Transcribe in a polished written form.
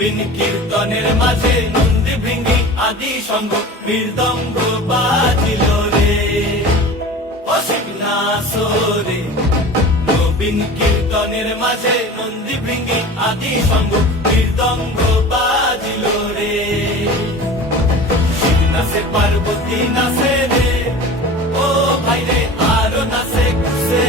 নবীন কীর্তনের মাঝে নন্দী ভৃঙ্গি আদি সঙ্গ মৃদঙ্গ বাজিল রে, অসীম নাসরে। নবীন কীর্তনের মাঝে নন্দী ভৃঙ্গি আদি সঙ্গ মৃদঙ্গ বাজিল রে। শিব নাচে পার্বতী নাচে রে, ও ভাই রে আরো নাচে খুশে।